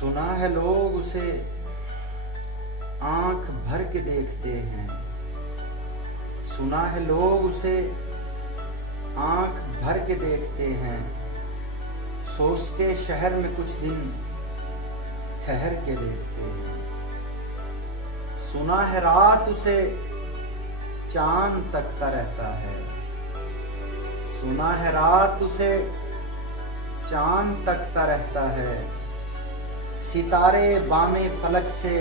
سنا ہے لوگ اسے آنکھ بھر کے دیکھتے ہیں، سنا ہے لوگ اسے آنکھ بھر کے دیکھتے ہیں، سوچ کے شہر میں کچھ دن ٹھہر کے دیکھتے ہیں۔ سنا ہے رات اسے چاند تکتا رہتا ہے، سنا ہے رات اسے چاند تکتا رہتا ہے، ستارے بام فلک سے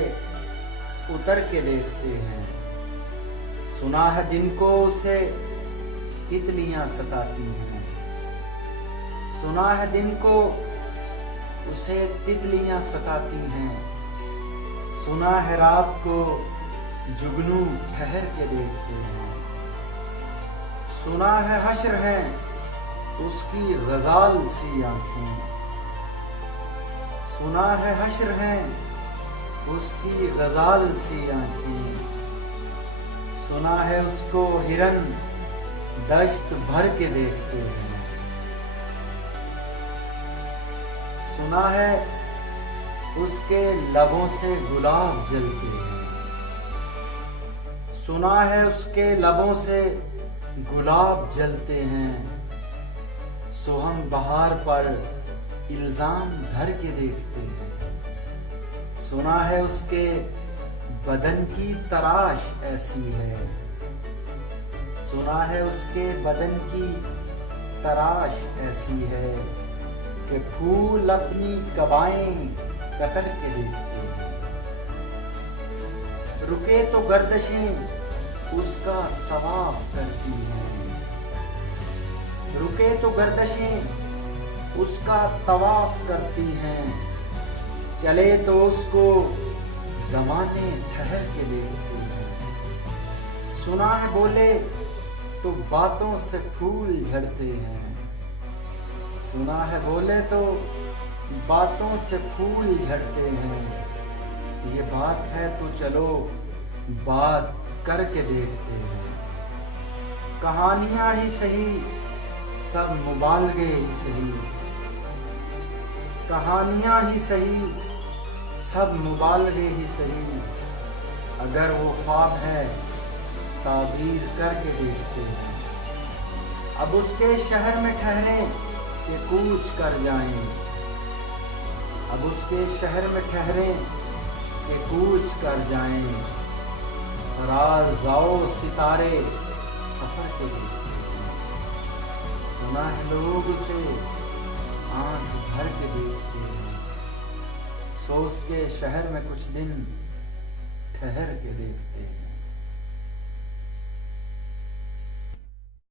اتر کے دیکھتے ہیں۔ سنا ہے دن کو اسے تتلیاں ستاتی ہیں، سنا ہے دن کو اسے تتلیاں ستاتی ہیں، سنا ہے رات کو جگنو ٹھہر کے دیکھتے ہیں۔ سنا ہے حشر ہیں اس کی غزال سی آنکھیں، سنا ہے حشر ہیں اس کی غزال سی آنکھیں، سنا ہے اس کو ہرن دشت بھر کے دیکھتے ہیں۔ سنا ہے اس کے لبوں سے گلاب جلتے ہیں، سنا ہے اس کے لبوں سے گلاب جلتے ہیں، سو ہم بہار پر الزام دھر کے دیکھتے ہیں۔ سنا ہے اس کے بدن کی تراش ایسی ہے، سنا ہے اس کے بدن کی تراش ایسی ہے کہ پھول اپنی قبائیں قطر کے دیکھتے ہیں۔ رکے تو گردشیں اس کا طواف کرتی ہیں، رکے تو گردشیں اس کا طواف کرتی ہیں، چلے تو اس کو زمانے ٹھہر کے دیکھتے ہیں۔ سنا ہے بولے تو باتوں سے پھول جھڑتے ہیں، سنا ہے بولے تو باتوں سے پھول جھڑتے ہیں، یہ بات ہے تو چلو بات کر کے دیکھتے ہیں۔ کہانیاں ہی سہی سب مبالغے ہی سہی، کہانیاں ہی سہی سب مبالغے ہی سہی، اگر وہ خواب ہے تعبیر کر کے دیکھتے ہیں۔ اب اس کے شہر میں ٹھہریں کہ کوچ کر جائیں، اب اس کے شہر میں ٹھہریں کہ کوچ کر جائیں، فراز آؤ ستارے سفر کے دیکھتے ہیں۔ سنا ہے لوگ اسے آنکھ بھر کے دیکھتے ہیں، سوچ کے شہر میں کچھ دن ٹھہر کے دیکھتے ہیں۔